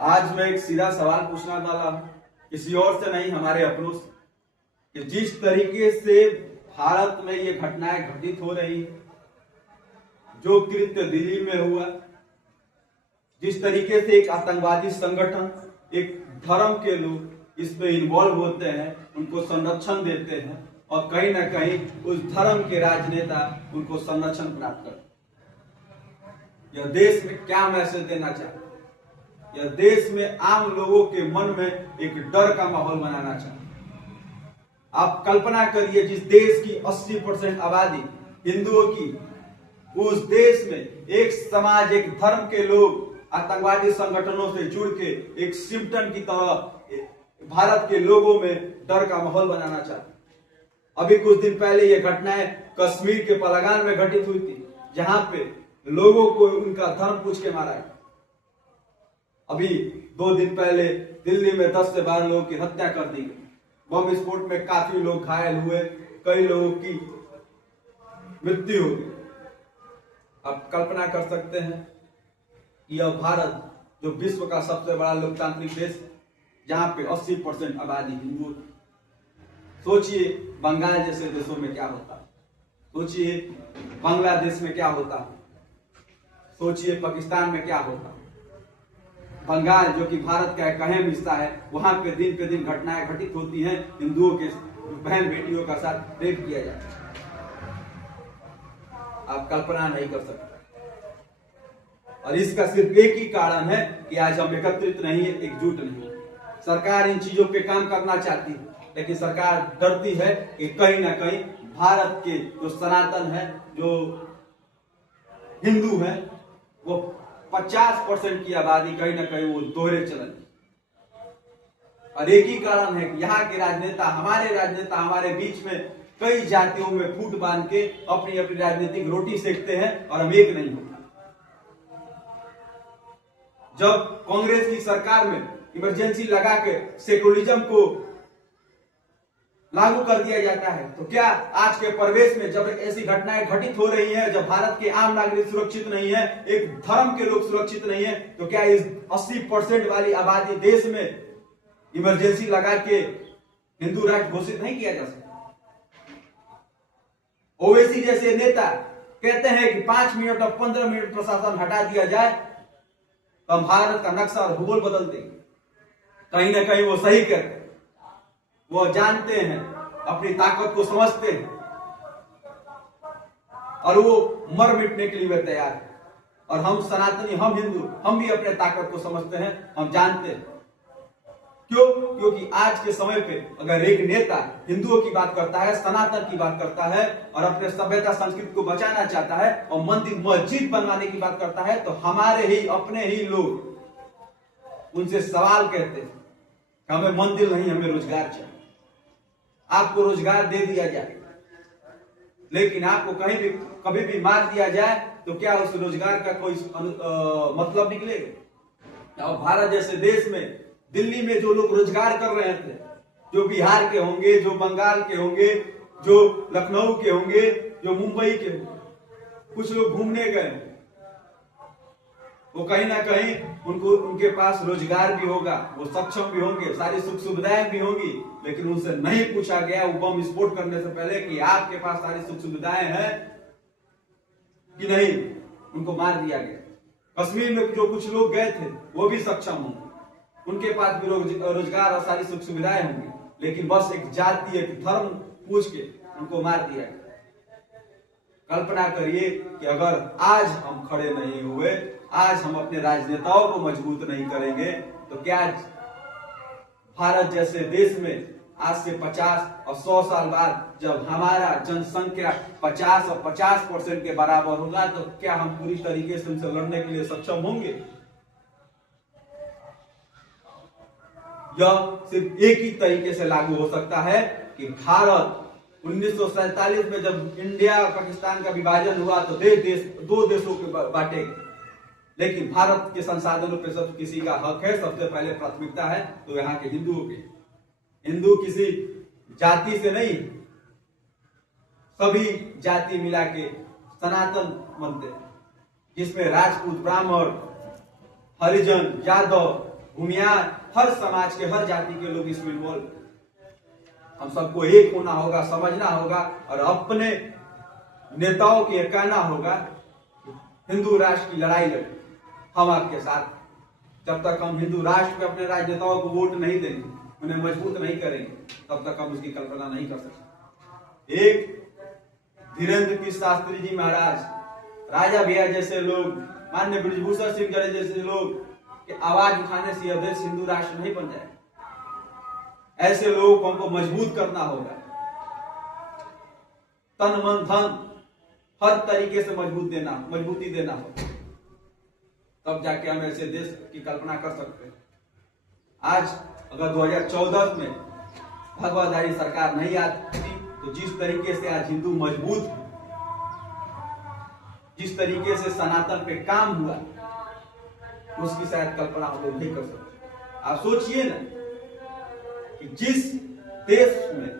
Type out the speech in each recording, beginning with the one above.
आज मैं एक सीधा सवाल पूछना वाला हूं, किसी और से नहीं, हमारे अपनों से, कि जिस तरीके से भारत में ये घटनाएं घटित हो रही, जो कृत्य दिल्ली में हुआ, जिस तरीके से एक आतंकवादी संगठन, एक धर्म के लोग इसमें इन्वॉल्व होते हैं, उनको संरक्षण देते हैं और कहीं ना कहीं उस धर्म के राजनेता उनको संरक्षण प्राप्त करते हैं। यह देश में क्या मैसेज देना चाहते हैं? यह देश में आम लोगों के मन में एक डर का माहौल बनाना चाहते हैं। आप कल्पना करिए, जिस देश की 80% आबादी हिंदुओं की, उस देश में एक समाज, एक धर्म के लोग आतंकवादी संगठनों से जुड़ के एक सिम्टम की तरह भारत के लोगों में डर का माहौल बनाना चाहते। अभी कुछ दिन पहले ये घटनाएं कश्मीर के पहलगाम में घटित हुई थी, जहां पे लोगों को उनका धर्म पूछ के मारा गया। अभी 2 दिन पहले दिल्ली में 10 से 12 लोगों की हत्या कर दी गई। बम विस्फोट में काफी लोग घायल हुए, कई लोगों की मृत्यु हो गई। आप कल्पना कर सकते हैं कि यह भारत, जो विश्व का सबसे बड़ा लोकतांत्रिक देश, जहां पे 80% आबादी हिंदू, सोचिए बंगाल जैसे देशों में क्या होता, सोचिए बांग्लादेश में क्या होता, सोचिए पाकिस्तान में क्या होता। बंगाल, जो कि भारत का एक अहम हिस्सा है, वहां पे दिन पे दिन घटनाएं घटित होती हैं, हिंदुओं के बहन बेटियों का साथ रेप किया जाता है। आप कल्पना नहीं कर सकते। और इसका सिर्फ एक ही कारण है कि आज हम एकत्रित नहीं है, एकजुट नहीं है। सरकार इन चीजों पे काम करना चाहती है, लेकिन सरकार डरती है कि कहीं ना कहीं भारत के जो सनातन है, जो हिंदू है, वो 50% की आबादी कहीं ना कहीं वो दोहरे चलन। और एक ही कारण है कि यहाँ के राजनेता, हमारे राजनेता हमारे बीच में कई जातियों में फूट बांध के अपनी अपनी राजनीतिक रोटी सेकते हैं और हम एक नहीं होते। जब कांग्रेस की सरकार में इमरजेंसी लगा के सेकुलरिज्म को लागू कर दिया जाता है, तो क्या आज के परिवेश में जब ऐसी घटनाएं घटित हो रही हैं, जब भारत के आम नागरिक सुरक्षित नहीं है, एक धर्म के लोग सुरक्षित नहीं है, तो क्या इस 80% वाली आबादी देश में इमरजेंसी लगा के हिंदू राष्ट्र घोषित नहीं किया जा सकता? ओवैसी जैसे नेता कहते हैं कि 5 मिनट और 15 मिनट प्रशासन हटा दिया जाए तो हम भारत का नक्शा और भूगोल बदल देंगे। कहीं ना कहीं वो सही कहते हैं, वो जानते हैं, अपनी ताकत को समझते हैं और वो मर मिटने के लिए वे तैयार है। और हम सनातनी, हम हिंदू, हम भी अपने ताकत को समझते हैं, हम जानते हैं। क्यों? क्योंकि आज के समय पे अगर एक नेता हिंदुओं की बात करता है, सनातन की बात करता है और अपने सभ्यता संस्कृति को बचाना चाहता है और मंदिर मस्जिद बनवाने की बात करता है, तो हमारे ही अपने ही लोग उनसे सवाल कहते हैं, हमें मंदिर नहीं, हमें रोजगार चाहिए। आपको रोजगार दे दिया जाए, लेकिन आपको कहीं भी कभी भी मार दिया जाए तो क्या उस रोजगार का कोई मतलब निकलेगा? और भारत जैसे देश में, दिल्ली में जो लोग रोजगार कर रहे थे, जो बिहार के होंगे, जो बंगाल के होंगे, जो लखनऊ के होंगे, जो मुंबई के होंगे, कुछ लोग घूमने गए, वो कहीं ना कहीं उनके पास रोजगार भी होगा, वो सक्षम भी होंगे, सारी सुख सुविधाएं भी होंगी, लेकिन उनसे नहीं पूछा गया वो बम विस्फोट करने से पहले कि आपके पास सारी सुख सुविधाएं हैं कि नहीं। उनको मार दिया गया। कश्मीर में जो कुछ लोग गए थे वो भी सक्षम होंगे, उनके पास भी रोजगार और सारी सुख सुविधाएं होंगी, लेकिन बस एक जाति, एक धर्म पूछ के उनको मार दिया गया। कल्पना करिए कि अगर आज हम खड़े नहीं हुए, आज हम अपने राजनेताओं को मजबूत नहीं करेंगे, तो क्या भारत जैसे देश में आज से 50 और 100 साल बाद जब हमारा जनसंख्या 50 और 50% के बराबर होगा, तो क्या हम पूरी तरीके से उनसे लड़ने के लिए सक्षम होंगे? यह सिर्फ एक ही तरीके से लागू हो सकता है कि भारत 1947 में जब इंडिया और पाकिस्तान का विभाजन हुआ तो दो देशों के बांटे, लेकिन भारत के संसाधनों पे सब किसी का हक है, सबसे पहले प्राथमिकता है तो यहाँ के हिंदुओं की। हिंदू किसी जाति से नहीं, सभी जाति मिला के सनातन बनते हैं, जिसमें राजपूत, ब्राह्मण, हरिजन, यादव, भूमियार, हर समाज के, हर जाति के लोग इसमें इन्वॉल्व। हम सबको एक होना होगा, समझना होगा और अपने नेताओं को यह कहना होगा हिंदू राष्ट्र की लड़ाई लड़े, हम आपके साथ। जब तक हम हिंदू राष्ट्र पे अपने राजनेताओं को वोट नहीं देंगे, उन्हें मजबूत नहीं करेंगे, तब तक हम उसकी कल्पना नहीं कर सकते। एक धीरेन्द्र की शास्त्री जी महाराज, राजा भैया जैसे लोग, माननीय ब्रिजभूषण सिंह जैसे लोग कि आवाज उठाने से यह देश हिंदू राष्ट्र नहीं बन जाए। ऐसे लोगों को हमको मजबूत करना होगा, तन मन धन हर तरीके से मजबूती देना होगा, तब जाके हम ऐसे देश की कल्पना कर सकते हैं। आज अगर 2014 में भगवाधारी सरकार नहीं आती तो जिस तरीके से आज हिंदू मजबूत है, जिस तरीके से सनातन पे काम हुआ, उसकी शायद कल्पना हम लोग नहीं कर सकते। आप सोचिए ना कि जिस देश में,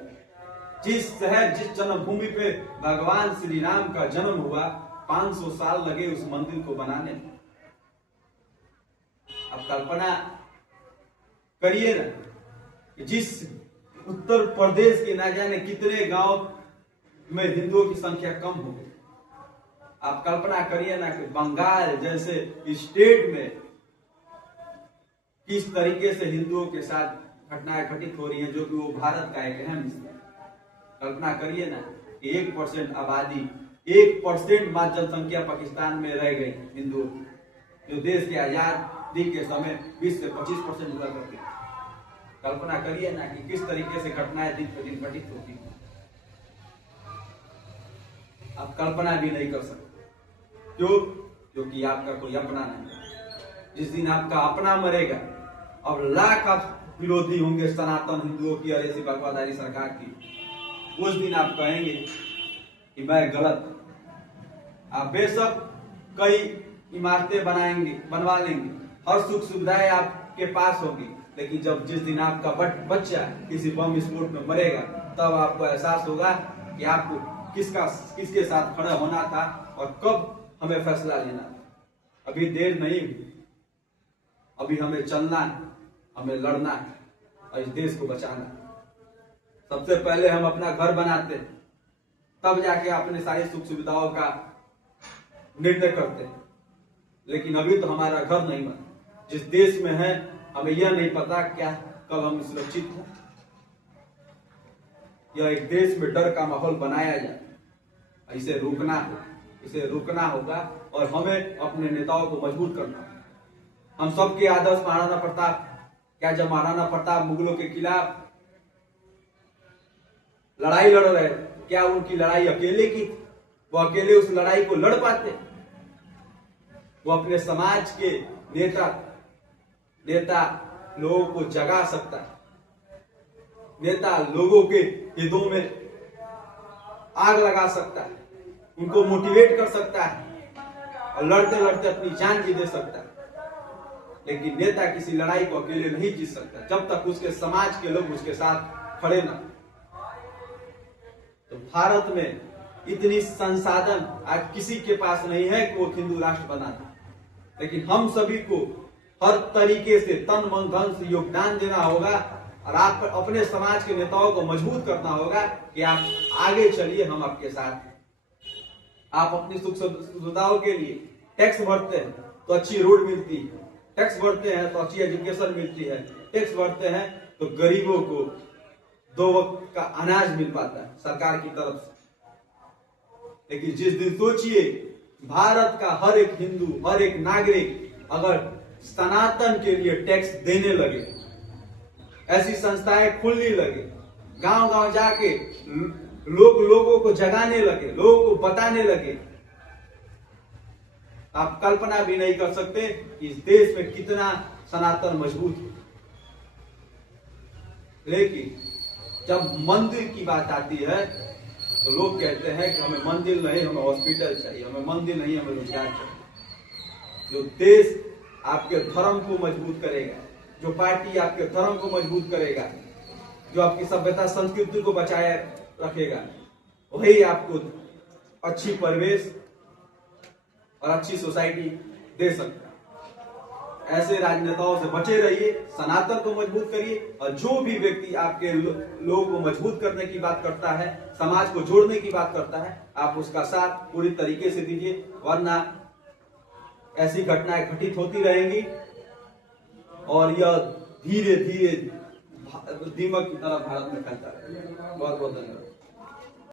जिस शहर, जिस जन्मभूमि पे भगवान श्री राम का जन्म हुआ, 500 साल लगे उस मंदिर को बनाने में। अब कल्पना करिए ना कि जिस उत्तर प्रदेश के ना जाने कितने गांव में हिंदुओं की संख्या कम हो गई। आप कल्पना करिए ना कि बंगाल जैसे स्टेट में किस तरीके से हिंदुओं के साथ घटनाएं घटित हो रही हैं, जो कि वो भारत का एक अहम हिस्सा है। कल्पना करिए ना कि 1% आबादी, 1% मात्र जनसंख्या पाकिस्तान में रह गई हिंदुओं, जो देश के आजादी के समय 20 से 25% हुआ करती। कल्पना करिए ना कि किस तरीके से घटनाएं दिन प्रतिदिन घटित होती हैं। आप कल्पना भी नहीं कर सकते। क्यों? क्योंकि आपका कोई अपना नहीं। जिस दिन आपका अपना मरेगा, अब लाख विरोधी होंगे सनातन हिंदुओं की और ऐसी बकवादारी सरकार की, उस दिन आप कहेंगे कि मैं गलत। आप बेशक कई इमारतें बनवा लेंगे, हर सुख सुविधाएं आपके पास होगी, लेकिन जब जिस दिन आपका बच्चा किसी बम विस्फोट में मरेगा, तब आपको एहसास होगा कि आपको किसके साथ खड़ा होना था और कब हमें फैसला लेना था। अभी देर नहीं हुई, अभी हमें चलना है, हमें लड़ना है और इस देश को बचाना है। सबसे पहले हम अपना घर बनाते हैं, तब जाके अपने सारी सुख सुविधाओं का निर्णय करते हैं। लेकिन अभी तो हमारा घर नहीं बना। जिस देश में है हमें यह नहीं पता क्या कल हम सुरक्षित हैं। यह एक देश में डर का माहौल बनाया जाए, इसे रोकना होगा और हमें अपने नेताओं को मजबूत करना होगा। हम सबके आदर्श महाराणा प्रताप, क्या जब महाराणा प्रताप मुगलों के खिलाफ लड़ाई लड़ रहे, क्या उनकी लड़ाई अकेले की? वो अकेले उस लड़ाई को लड़ पाते? वो अपने समाज के नेता लोगों को जगा सकता है, नेता लोगों के हितों में आग लगा सकता है, उनको मोटिवेट कर सकता है और लड़ते लड़ते अपनी जान भी दे सकता है। लेकिन नेता किसी लड़ाई को अकेले नहीं जीत सकता जब तक उसके समाज के लोग उसके साथ खड़े ना। तो भारत में इतनी संसाधन आज किसी के पास नहीं है कि वो हिंदू राष्ट्र बना दे, लेकिन हम सभी को हर तरीके से तन मन धन से योगदान देना होगा और आप अपने समाज के नेताओं को मजबूत करना होगा कि आप आगे चलिए, हम आपके साथ। आप अपनी सुख सुविधाओं के लिए टैक्स भरते हैं तो अच्छी रोड मिलती है, टैक्स भरते हैं तो अच्छी एजुकेशन मिलती है, टैक्स भरते हैं तो गरीबों को 2 वक्त का अनाज मिल पाता है सरकार की तरफ से। लेकिन जिस दिन सोचिए भारत का हर एक हिंदू, हर एक नागरिक अगर सनातन के लिए टैक्स देने लगे, ऐसी संस्थाएं खुलने लगे, गांव गांव जाके लोगों को जगाने लगे, लोगों को बताने लगे, आप कल्पना भी नहीं कर सकते कि इस देश में कितना सनातन मजबूत है। लेकिन जब मंदिर की बात आती है तो लोग कहते हैं कि हमें मंदिर नहीं, हमें हॉस्पिटल चाहिए, हमें मंदिर नहीं, हमें रोजगार चाहिए। जो देश आपके धर्म को मजबूत करेगा, जो पार्टी आपके धर्म को मजबूत करेगा, जो आपकी सभ्यता संस्कृति को बचाए रखेगा, वही आपको अच्छी परिवेश और अच्छी सोसाइटी दे सकता है। ऐसे राजनेताओं से बचे रहिए, सनातन को मजबूत करिए, और जो भी व्यक्ति आपके लोगों को मजबूत करने की बात करता है, समाज को जोड़ने की बात करता है, आप उसका साथ पूरी तरीके से दीजिए, वरना ऐसी घटनाएं घटित होती रहेंगी और यह धीरे धीरे दीमक की तरह भारत में फैलता रहेगा। बहुत बहुत धन्यवाद।